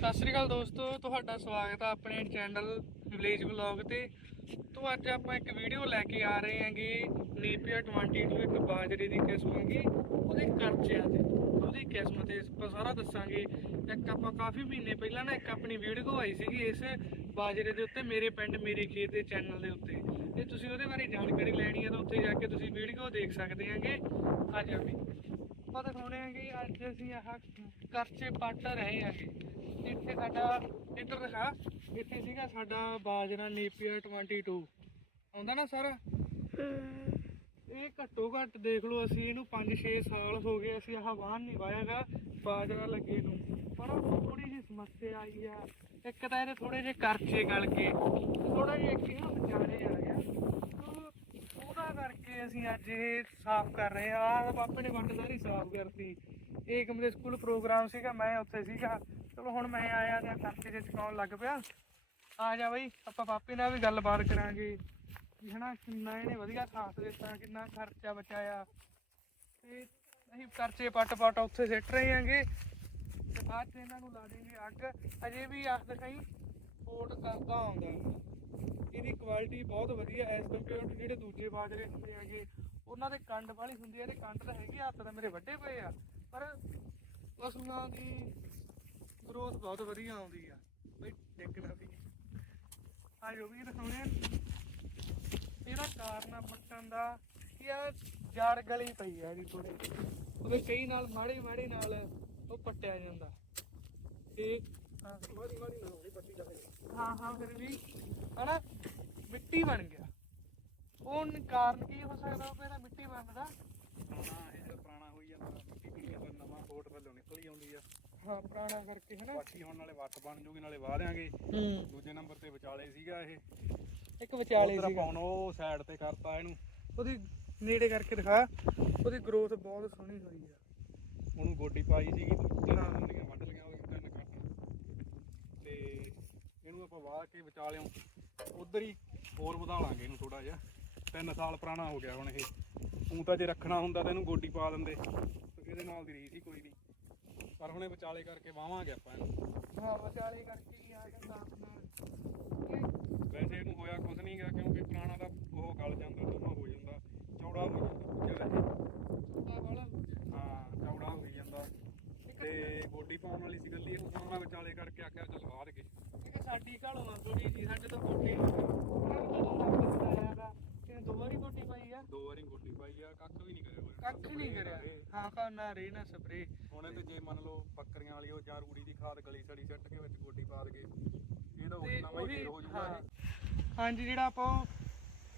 ਸਤਿ ਸ਼੍ਰੀ ਅਕਾਲ ਦੋਸਤੋ, ਤੁਹਾਡਾ ਸਵਾਗਤ ਹੈ ਆਪਣੇ ਚੈਨਲ ਵਿਲੇਜ ਵਲੌਗ ਤੇ। ਤੋਂ ਅੱਜ ਆਪਾਂ ਇੱਕ ਵੀਡੀਓ ਲੈ ਕੇ ਆ ਰਹੇ ਹਾਂਗੇ ਨੀਪੀਆ 22 ਇੱਕ ਬਾਜਰੇ ਦੀ ਕਿਸਮ ਹੈਗੀ, ਉਹਦੇ ਕਰਚਿਆਂ ਤੇ। ਉਹਦੀ ਕਿਸਮ ਤੇ ਆਪਾਂ ਸਾਰਾ ਦੱਸਾਂਗੇ। ਇੱਕ ਆਪਾਂ ਕਾਫੀ ਮਹੀਨੇ ਪਹਿਲਾਂ ਨਾ ਇੱਕ ਆਪਣੀ ਵੀਡੀਓ ਆਈ ਸੀਗੀ ਇਸ ਬਾਜਰੇ ਦੇ ਉੱਤੇ, ਮੇਰੇ ਪਿੰਡ ਮੇਰੇ ਖੇਤ ਦੇ ਚੈਨਲ ਦੇ ਉੱਤੇ। ਜੇ ਤੁਸੀਂ ਉਹਦੇ ਬਾਰੇ ਜਾਣਕਾਰੀ ਲੈਣੀ ਹੈ ਤਾਂ ਉੱਥੇ ਜਾ ਕੇ ਤੁਸੀਂ ਵੀਡੀਓ ਦੇਖ ਸਕਦੇ ਹਾਂਗੇ। ਆ ਜਾਵੇ ਆਪਾਂ ਦਿਖਾਉਣੇ ਆਂਗੇ ਅੱਜ ਅਸੀਂ ਆਹ ਕਰਚੇ ਪੱਟ ਰਹੇ ਆਂਗੇ ਇੱਥੇ ਸਾਡਾ ਇੱਧਰ ਦਿਖਾ ਇੱਥੇ ਸੀਗਾ ਸਾਡਾ ਬਾਜਰਾ ਨੇਪੀਆ 22 ਆਉਂਦਾ ਨਾ ਸਾਰਾ? ਇਹ ਘੱਟੋ ਘੱਟ ਦੇਖ ਲਓ ਅਸੀਂ ਇਹਨੂੰ 5-6 ਸਾਲ ਹੋ ਗਏ ਅਸੀਂ ਆਹ ਵਾਹਨ ਨਹੀਂ ਵਾਇਆਗਾ ਬਾਜਰਾ ਲੱਗੇ ਨੂੰ। ਪਰ ਥੋੜੀ ਜਿਹੀ ਸਮੱਸਿਆ ਆਈ ਆ। ਇੱਕ ਤਾਂ ਇਹਦੇ ਥੋੜੇ ਜਿਹੇ ਕਰਚੇ ਗਲ ਕੇ ਥੋੜਾ ਜਿਹਾ ਇੱਕ ਇਹਨਾਂ ਵਿਚਾਰੇ ਆ। ਗਿਆ ਕਰਕੇ ਅਸੀਂ ਅੱਜ ਇਹ ਸਾਫ਼ ਕਰ ਰਹੇ ਆ ਆਹ ਪਾਪੇ ਨੇ ਵੱਟ ਸਾਰੀ ਸਾਫ਼ ਕਰਤੀ। ਇਹ ਦੇ ਸਕੂਲ ਪ੍ਰੋਗਰਾਮ ਸੀਗਾ, ਮੈਂ ਉੱਥੇ ਸੀਗਾ। ਚਲੋ ਹੁਣ ਮੈਂ ਆਇਆ ਤੇ ਕਰਕੇ ਜੇ ਚਕਾਉਣ ਲੱਗ ਪਿਆ। ਆ ਜਾ ਬਈ, ਆਪਾਂ ਪਾਪੇ ਨਾਲ ਵੀ ਗੱਲਬਾਤ ਕਰਾਂਗੇ। ਵੀ ਹਨਾ, ਕਿੰਨਾ ਇਹਨੇ ਵਧੀਆ ਸਾਥ ਦਿੱਤਾ, ਕਿੰਨਾ ਖਰਚਾ ਬਚਾਇਆ। ਤੇ ਅਸੀਂ ਖਰਚੇ ਪੱਟ ਪੱਟ ਉੱਥੇ ਸਿੱਟ ਰਹੇ ਹਾਂਗੇ। ਤੇ ਬਾਅਦ ਚ ਇਹਨਾਂ ਨੂੰ ਲਾ ਦੇਂਗੇ ਅੱਗ। ਅਜੇ ਵੀ ਅੱਗ ਦਿਖਾਈ ਫੋਟ ਕਰਦਾ ਆਉਂਦਾ। ਇਹਦੀ ਕੁਆਲਿਟੀ ਬਹੁਤ ਵਧੀਆ ਐਸ ਕੰਪੇਅਰ ਟੂ ਜਿਹੜੇ ਦੂਜੇ ਬਾਜਰੇ ਹੁੰਦੇ ਹੈਗੇ ਉਹਨਾਂ ਦੇ ਕੰਡ ਵਾਲੀ ਹੁੰਦੀ ਹੈ ਇਹਦੇ ਕੰਡ ਤਾਂ ਹੈਗੇ ਹੱਥ ਤਾਂ ਮੇਰੇ ਵੱਡੇ ਪਏ ਆ ਪਰ ਪਸ਼ੂਆਂ ਦੀ ਗਰੋਥ ਬਹੁਤ ਵਧੀਆ ਆਉਂਦੀ ਆ। ਬਈ ਦੇਖਣਾ ਵੀ ਆ ਜੋ ਵੀ ਦਿਖਾਉਣੇ ਇਹਦਾ ਕਾਰਨ ਆ ਪੱਟਣ ਦਾ ਕਿ ਆ ਜੜ ਗਲੀ ਪਈ ਆ ਇਹਦੀ ਥੋੜੀ ਉਹਦੇ ਕਈ ਨਾਲ ਮਾੜੀ ਮਾੜੀ ਨਾਲ ਉਹ ਪੱਟਿਆ ਜਾਂਦਾ। ਇਹ ਮਾੜੀ ਮਾੜੀ ਨਾਲ ਹੋਣੀ ਪੱਟੀ ਜਾਵੇ ਹਾਂ ਹਾਂ ਫਿਰ ਵੀ। ਹਨਾ? ਮਿੱਟੀ ਬਣ ਗਿਆ। ਉਹ ਕਾਰਨ ਕੀ ਹੋ ਸਕਦਾ ਉਹ ਇਹਦਾ ਮਿੱਟੀ ਬਣਦਾ? ਪੁਰਾਣਾ ਇਹ ਪੁਰਾਣਾ ਹੋਈ ਜਾਂਦਾ ਮਿੱਟੀ ਪੀਣੀ ਪਰ ਨਵਾਂ ਫੋਟ ਵੱਲੋਂ ਨਿਕਲੀ ਆਉਂਦੀ ਆ ਹਾਂ ਪੁਰਾਣਾ ਕਰਕੇ ਹਨਾ। ਬਾਕੀ ਹੁਣ ਨਾਲੇ ਵੱਟ ਬਣ ਜੂਗੀ ਨਾਲੇ ਵਾਹ ਦਿਆਂਗੇ ਹੂੰ। ਦੂਜੇ ਨੰਬਰ ਤੇ ਵਿਚਾਲੇ ਸੀਗਾ ਇਹ। ਇੱਕ ਵਿਚਾਲੇ ਉੱਧਰ ਸੀ ਆਪਾਂ ਹੁਣ ਉਹ ਸਾਈਡ ਤੇ ਕਰਤਾ ਇਹਨੂੰ। ਉਹਦੀ ਨੇੜੇ ਕਰਕੇ ਦਿਖਾ। ਉਹਦੀ ਗਰੋਥ ਬਹੁਤ ਸੋਹਣੀ ਹੋਈ ਆ। ਉਹਨੂੰ ਗੋਡੀ ਪਾਈ ਸੀਗੀ ਤਿੰਨ ਹਾਂ। ਹੁੰਦੀਆਂ ਵੱਢ ਲਈਆਂ ਉਹ ਤਿੰਨ ਕੱਟ ਤੇ ਇਹਨੂੰ ਆਪਾਂ ਵਾਹ ਕੇ ਵਿਚਾਲਿਓ ਉਧਰ ਹੀ ਹੋਰ ਵਧਾ ਲਾਂਗੇ ਇਹਨੂੰ ਥੋੜਾ ਜਿਹਾ। ਤਿੰਨ ਸਾਲ ਪੁਰਾਣਾ ਹੋ ਗਿਆ ਹੁਣ ਇਹ। ਤੂੰ ਤਾਂ ਜੇ ਰੱਖਣਾ ਹੁੰਦਾ ਤਾਂ ਇਹਨੂੰ ਗੋਡੀ ਪਾ ਦਿੰਦੇ। ਇਹਦੇ ਨਾਲ ਦੀ ਰੀਸ ਹੀ ਕੋਈ ਨਹੀਂ ਪਰ ਹੁਣ ਇਹ ਵਿਚਾਲੇ ਕਰਕੇ ਵਾਵਾਂਗੇ ਆਪਾਂ ਇਹਨੂੰ। ਹਾਂ ਵਿਚਾਲੇ ਕਰਕੇ ਹੀ ਆ ਜਾਂਦਾ ਆਪਣਾ ਵੈਸੇ ਇਹਨੂੰ ਹੋਇਆ ਕੁਝ ਨਹੀਂਗਾ ਕਿਉਂਕਿ ਪੁਰਾਣਾ ਦਾ ਉਹ ਗਲ ਜਾਂਦਾ ਨਵਾਂ ਹੋ ਜਾਂਦਾ। ਚੌੜਾ ਹੋ ਜਾਂਦਾ ਦੂਜਾ ਵੈਸੇ। ਆ ਵਾਲਾ ਹਾਂ ਚੌੜਾ ਹੋ ਜਾਂਦਾ। ਤੇ ਗੋਡੀ ਪਾਉਣ ਵਾਲੀ ਸੀ ਗੱਲੀ ਹੁਣ ਮੈਂ ਵਿਚਾਲੇ ਕਰਕੇ ਆਖਿਆ ਚੱਲ ਬਾਹਰ ਕੇ ਇੱਕ ਸਾਡੀ ਘਾਲੋਂ ਆ ਥੋੜੀ ਜੀ ਸਾਡੇ ਤੋਂ ਕੋਟੀ ਜਦੋਂ ਦਾ ਬਚਾਇਆ ਦਾ ਤੇ ਦੋ ਵਾਰੀ ਕੋਟੀ ਪਾਈ ਆ? ਦੋ ਵਾਰੀ ਗੋਡੀ ਪਾਈ ਆ ਕੱਖ ਵੀ ਨਹੀਂ ਕਰਿਆ ਹੋਇਆ ਕੱਖ ਨਹੀਂ ਕਰਿਆ। ਹਾਂ ਕਾ ਨਾ ਰੇ ਨਾ ਸਪਰੇ ਹੁਣ ਇਹ ਤੇ ਜੇ ਮੰਨ ਲਓ ਬੱਕਰੀਆਂ ਵਾਲੀ ਉਹ ਜਾਂ ਰੂੜੀ ਦੀ ਖਾਦ ਗਲੀ ਸੜੀ ਸੱਟ ਕੇ ਵਿੱਚ ਗੋਡੀ ਪਾ ਦਗੇ ਇਹ ਤਾਂ ਤੇ ਨਵਾਂ ਹੀ ਉਹੀ ਫੇਰ ਹੋ ਜੂਗਾ। ਹਾਂ। ਇਹ ਹਾਂਜੀ ਜਿਹੜਾ ਆਪਾਂ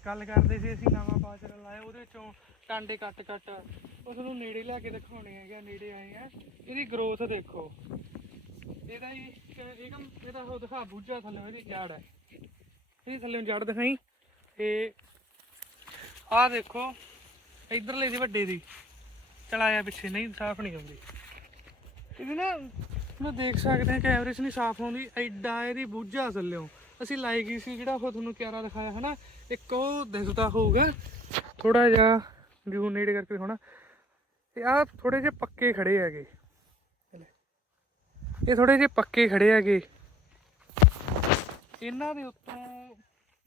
ਗੱਲ ਕਰਦੇ ਸੀ ਅਸੀਂ ਨਵਾਂ ਬਾਜਰਾ ਲਾਇਆ ਉਹਦੇ ਚੋਂ ਟਾਂਡੇ ਕੱਟ ਕੱਟ ਉਸ ਨੂੰ ਨੇੜੇ ਲਿਆ ਕੇ ਦਿਖਾਉਣੇ ਹੈਗੇ ਆ, ਨੇੜੇ ਆਏ ਆ। ਇਹਦੀ ਗਰੋਥ ਦੇਖੋ। ਇਹਦਾ ਹੀ ਕਿਵੇਂ ਇਹਦਾ ਉਹ ਦਿਖਾ ਬੂਝਾ ਥੱਲੇ, ਇਹਦੀ ਜੜ ਹੈ। ਇਹਦੀ ਥੱਲੇ ਜੜ ਦਿਖਾਈ। ਤੇ ਆਹ ਦੇਖੋ, ਇਧਰਲੇ ਦੀ ਵੱਡੇ ਦੀ। ਚਲਾਇਆ ਪਿੱਛੇ, ਨਹੀਂ, ਸਾਫ਼ ਨਹੀਂ ਆਉਂਦੀ ਇਹਦੀ ਨਾ ਮੈਂ ਦੇਖ ਸਕਦੇ ਹਾਂ ਕੈਮਰੇ 'ਚ ਨਹੀਂ ਸਾਫ਼ ਆਉਂਦੀ। ਐਡਾ ਇਹਦੀ ਬੂਝਾ ਥੱਲਿਓ। ਅਸੀਂ ਲਾਈ ਗਈ ਸੀ, ਜਿਹੜਾ ਉਹ ਤੁਹਾਨੂੰ ਕਿਆਰਾ ਦਿਖਾਇਆ, ਹਨਾ? ਇੱਕ ਉਹ ਦਿਸਦਾ ਹੋਊਗਾ। ਥੋੜਾ ਜਿਹਾ ਜੂ ਨੇੜੇ ਕਰਕੇ ਹੋਣਾ ਤੇ ਆਹ ਥੋੜੇ ਜਿਹੇ ਪੱਕੇ ਖੜੇ ਹੈਗੇ। ਇਹ ਥੋੜੇ ਜਿਹੇ ਪੱਕੇ ਖੜੇ ਹੈਗੇ। ਇਹਨਾਂ ਦੇ ਉੱਤੋਂ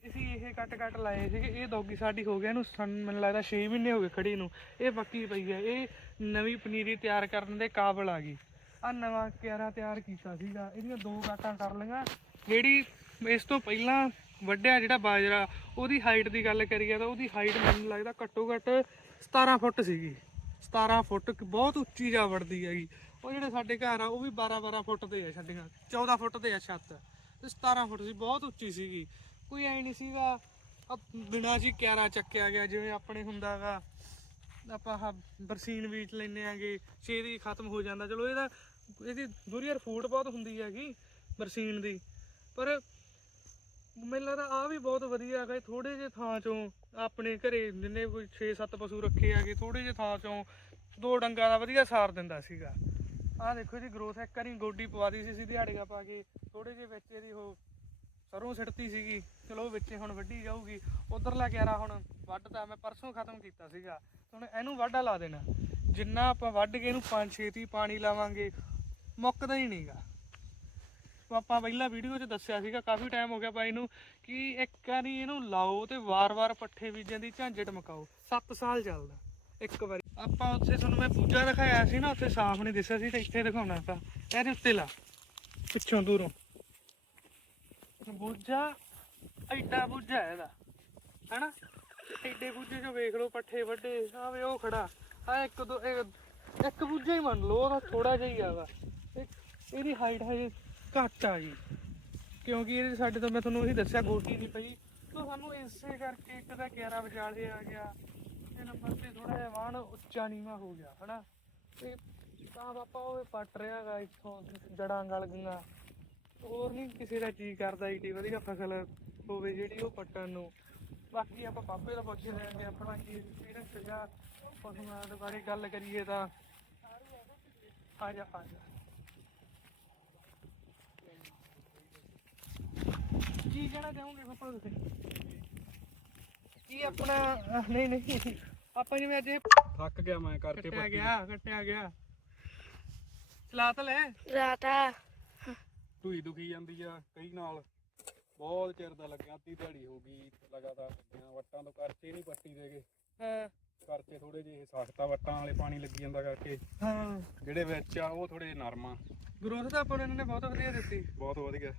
ਅਸੀਂ ਇਹ ਕੱਟ ਕੱਟ ਲਾਏ ਸੀਗੇ। ਇਹ ਦੌਗੀ ਸਾਡੀ ਹੋ ਗਿਆ ਇਹਨੂੰ ਸਾਨੂੰ ਮੈਨੂੰ ਲੱਗਦਾ 6 ਮਹੀਨੇ ਹੋ ਗਏ ਖੜੀ ਨੂੰ। ਇਹ ਪੱਕੀ ਪਈ ਹੈ। ਇਹ ਨਵੀਂ ਪਨੀਰੀ ਤਿਆਰ ਕਰਨ ਦੇ ਕਾਬਲ ਆ ਗਈ। ਆ ਨਵਾਂ ਕਿਆਰਾ ਤਿਆਰ ਕੀਤਾ ਸੀਗਾ। ਇਹਦੀਆਂ ਦੋ ਕਾਟਾਂ ਕਰ ਲਈਆਂ। ਜਿਹੜੀ ਇਸ ਤੋਂ ਪਹਿਲਾਂ ਵੱਡਿਆ ਜਿਹੜਾ ਬਾਜਰਾ, ਉਹਦੀ ਹਾਈਟ ਦੀ ਗੱਲ ਕਰੀਏ ਤਾਂ ਉਹਦੀ ਹਾਈਟ ਮੈਨੂੰ ਲੱਗਦਾ ਘੱਟੋ ਘੱਟ 17 ਫੁੱਟ ਸੀਗੀ। 17 ਫੁੱਟ ਬਹੁਤ ਉੱਚੀ ਜਾ ਵੜਦੀ ਹੈਗੀ। ਉਹ ਜਿਹੜੇ ਸਾਡੇ ਘਰ ਆ, ਉਹ ਵੀ 12 12 ਫੁੱਟ ਦੇ ਆ ਛੱਡੀਆਂ 14 ਫੁੱਟ ਦੇ ਆ ਛੱਤ। ਤੇ 17 ਫੁੱਟ ਸੀ, ਬਹੁਤ ਉੱਚੀ ਸੀਗੀ। ਕੋਈ ਐ ਨਹੀਂ ਸੀਗਾ ਆ ਬਿਨਾਂ ਜੀ ਕਿਆਰਾ ਚੱਕਿਆ ਗਿਆ, ਜਿਵੇਂ ਆਪਣੇ ਹੁੰਦਾਗਾ ਆਪਾਂ ਆਹ ਬਰਸੀਨ ਬੀਜ ਲੈਨੇ ਆਂਗੇ ਛੇਤੀ ਖਤਮ ਹੋ ਜਾਂਦਾ। ਚਲੋ ਇਹਦਾ, ਇਹਦੀ ਦੁਰੀਅਰ ਫੂਟ ਬਹੁਤ ਹੁੰਦੀ ਹੈਗੀ, ਬਰਸੀਨ ਦੀ। ਪਰ ਮੈਨੂੰ ਲੱਗਦਾ ਆ ਵੀ ਬਹੁਤ ਵਧੀਆ ਹੈਗਾ ਥੋੜੇ ਜਿਹੇ ਥਾਂ ਚੋਂ ਆਪਣੇ ਘਰੇ ਜਿੰਨੇ ਕੋਈ 6-7 ਪਸ਼ੂ ਰੱਖੇ ਹੈਗੇ ਥੋੜੇ ਜਿਹੇ ਥਾਂ ਚੋਂ ਦੋ ਡੰਗਾਂ ਦਾ ਵਧੀਆ ਸਾਰ ਦਿੰਦਾ ਸੀਗਾ। ਆਹ ਦੇਖੋ ਜੀ ਗਰੋਥ ਇੱਕ ਵਾਰੀ ਗੋਡੀ ਪਵਾ ਦੀ ਸੀ ਸੀ ਦਿਹਾੜੀਆਂ ਪਾ ਕੇ। ਥੋੜੇ ਜਿਹੇ ਵਿੱਚ ਇਹਦੀ ਉਹ ਸਰੋਂ ਸਿੱਟਤੀ ਸੀਗੀ। ਚਲੋ ਉਹ ਵਿੱਚੇ ਹੁਣ ਵੱਢੀ ਜਾਊਗੀ। ਉਧਰਲਾ ਕਿਆਰਾ ਹੁਣ ਵੱਢਦਾ ਮੈਂ ਪਰਸੋਂ ਖਤਮ ਕੀਤਾ ਸੀਗਾ। ਹੁਣ ਇਹਨੂੰ ਵਾਢਾ ਲਾ ਦੇਣਾ। ਜਿੰਨਾ ਆਪਾਂ ਵੱਢ ਕੇ ਇਹਨੂੰ ਪੰਜ ਛੇਤੀ ਪਾਣੀ ਲਾਵਾਂਗੇ, ਮੁੱਕਦਾ ਹੀ ਨਹੀਂਗਾ ਆਪਾਂ ਪਹਿਲਾਂ ਵੀਡੀਓ 'ਚ ਦੱਸਿਆ ਸੀਗਾ, ਕਾਫੀ ਟਾਈਮ ਹੋ ਗਿਆ ਬਾਈ ਨੂੰ, ਕਿ ਇੱਕ ਵਾਰੀ ਇਹਨੂੰ ਲਾਓ ਤੇ ਵਾਰ-ਵਾਰ ਪੱਠੇ ਬੀਜਣ ਦੀ ਝਾਂਜਟ ਮਕਾਓ। 7 ਸਾਲ ਚੱਲਦਾ, ਇੱਕ ਵਾਰੀ। ਆਪਾਂ ਉੱਥੇ ਤੁਹਾਨੂੰ ਮੈਂ ਬੂਜਾ ਦਿਖਾਇਆ ਸੀ ਨਾ, ਉੱਥੇ ਸਾਫ਼ ਨਹੀਂ ਦਿਸਿਆ ਸੀ ਤੇ ਇੱਥੇ ਦਿਖਾਉਣਾ ਆਪਾਂ। ਇਹਦੇ ਉੱਤੇ ਲਾ। ਪਿੱਛੋਂ ਦੂਰੋਂ। ਬੂਜਾ ਐਡਾ ਬੂਜਾ ਇਹਦਾ। ਹੈਨਾ? ਐਡੇ ਬੂਜੇ ਚੋਂ ਵੇਖ ਲਓ, ਪੱਠੇ ਵੱਡੇ ਆ ਉਹ ਖੜਾ। ਆ ਇੱਕ ਦੋ, ਇੱਕ ਬੂਜਾ ਹੀ ਮੰਨ ਲਓ, ਉਹਦਾ ਥੋੜਾ ਜਿਹਾ ਹੀ ਆਗਾ ਇਹਦੀ ਹਾਈਟ ਹਜੇ ਘੱਟ ਆ ਜੀ। ਕਿਉਂਕਿ ਇਹ ਸਾਡੇ ਤੋਂ ਮੈਂ ਤੁਹਾਨੂੰ ਉਹੀ ਦੱਸਿਆ, ਗੋਟੀ ਨਹੀਂ ਪਈ। ਤਾਂ ਸਾਨੂੰ ਇਸੇ ਕਰਕੇ ਇੱਕ ਦਾ 11 ਵਿਚਾਲੇ ਆ ਗਿਆ। ਤੇ ਨੰਬਰ ਤੇ ਥੋੜਾ ਜਿਹਾ ਵਾਹਣ ਉੱਚਾ ਨੀਵਾ ਹੋ ਗਿਆ, ਹਨਾ? ਤੇ ਤਾਂ ਪਾਪਾ ਉਹ ਪੱਟ ਰਿਹਾ ਇੱਥੋਂ ਜੜਾਂ ਗਲ ਗਈਆਂ। ਹੋਰ ਨਹੀਂ ਕਿਸੇ ਦਾ ਜੀ ਕਰਦਾ ਈਟੀ ਵਧੀਆ ਫਸਲ ਹੋਵੇ ਜਿਹੜੀ ਉਹ ਪੱਟਣ ਨੂੰ। ਬਾਕੀ ਆਪਾਂ ਪਾਪੇ ਦਾ ਪੁੱਛ ਰਹੇ ਹਾਂ ਆਪਣਾ ਕੀ ਐਕਸਪੀਰੀਅੰਸ ਹੈਗਾ ਪਸ਼ੂਆਂ ਦੇ ਬਾਰੇ ਗੱਲ ਕਰੀਏ ਤਾਂ। ਆ ਜਾ ਆ ਜਾ। ਕੀ ਕਹਿਣਾ ਚਾਹੋਗੇ ਪਾਪਾ ਤੁਸੀਂ? ਕੀ ਆਪਣਾ ਨਹੀਂ ਨਹੀਂ। ਆਪਾਂ ਜਿਵੇਂ ਅੱਜ ਇਹ ਥੱਕ ਗਿਆ ਮੈਂ ਕਰਕੇ ਕੱਟਿਆ ਪੱਟੀ ਗਿਆ ਕੱਟਿਆ ਗਿਆ। ਚਲਾ ਤਾਂ ਲੈ। ਰਾਤਾ ਢੂਈ ਦੁਖੀ ਜਾਂਦੀ ਆ ਕਈ ਨਾਲ ਬਹੁਤ ਚਿਰ ਦਾ ਲੱਗਿਆ ਅੱਧੀ ਦਿਹਾੜੀ ਹੋ ਗਈ ਲਗਾਤਾਰ ਲੱਗੀਆਂ। ਵੱਟਾਂ ਤੋਂ ਕਰਚੇ ਨਹੀਂ ਪੱਟੀ ਦੇਗੇ। ਹਾਂ। ਕਰਚੇ ਥੋੜੇ ਜਿਹੇ ਸਖਤਾ ਵੱਟਾਂ ਵਾਲੇ ਪਾਣੀ ਲੱਗੀ ਜਾਂਦਾ ਕਰਕੇ। ਹਾਂ। ਜਿਹੜੇ ਵਿੱਚ ਆ ਉਹ ਥੋੜੇ ਜਿਹੇ ਨਰਮ ਆ। ਗਰੋਥ ਤਾਂ ਆਪਾਂ ਨੂੰ ਇਹਨਾਂ ਨੇ ਬਹੁਤ ਵਧੀਆ ਦਿੱਤੀ। ਬਹੁਤ ਵਧੀਆ।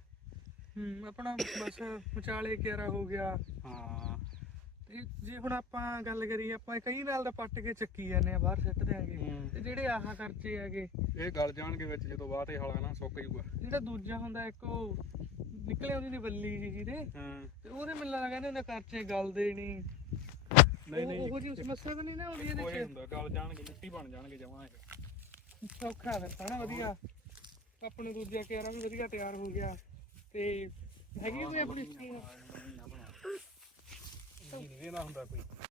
ਹੂੰ ਆਪਣਾ ਬਸ ਵਿਚਾਲੇ ਕਿਆਰਾ ਹੋ ਗਿਆ। ਹਾਂ। ਤੇ ਜੇ ਹੁਣ ਆਪਾਂ ਗੱਲ ਕਰੀਏ ਆਪਾਂ ਕਈ ਨਾਲ ਦਾ ਪੱਟ ਕੇ ਚੱਕੀ ਜਾਂਦੇ ਆ ਬਾਹਰ ਸਿੱਟ ਦਿਆਂਗੇ। ਹੂੰ। ਤੇ ਜਿਹੜੇ ਆਹ ਖਰਚੇ ਹੈਗੇ ਇਹ ਗਲ ਜਾਣਗੇ ਵਿੱਚ ਜਦੋਂ ਬਾਅਦ ਇਹ ਹਲਾ ਨਾ ਸੁੱਕ ਜੂਗਾ ਜਿਹੜਾ ਦੂਜਾ ਹੁੰਦਾ ਇੱਕ ਉਹ ਨਿਕਲੇ ਉਹਦੀ ਦੀ ਬੱਲੀ ਜੀ ਦੇ ਹਾਂ। ਤੇ ਉਹਦੇ ਮੈਨੂੰ ਲੱਗਦਾ ਕਹਿੰਦੇ ਉਹਨੇ ਖਰਚੇ ਗਲਦੇ ਨਹੀਂ ਨਹੀਂ ਨਹੀਂ। ਉਹ ਜੀ ਸਮੱਸਿਆ ਤਾਂ ਨਹੀਂ ਨਾ ਆਉਂਦੀ ਇਹਦੇ ਹੁੰਦਾ ਗਲ ਜਾਣਗੇ ਮਿੱਟੀ ਬਣ ਜਾਣਗੇ ਜਮਾਂ ਇਹ। ਸੌਖਾ ਫਿਰ ਹਨਾ ਵਧੀਆ। ਆਪਣੇ ਦੂਜਾ ਕਿਆਰਾ ਵੀ ਵਧੀਆ ਤਿਆਰ ਹੋ ਗਿਆ। ਤੇ ਹੈਗੀ ਕੋਈ ਆਪਣੀ ਸਕੀਮ? ਨਹੀਂ ਇਹਦਾ ਹੁੰਦਾ ਕੋਈ।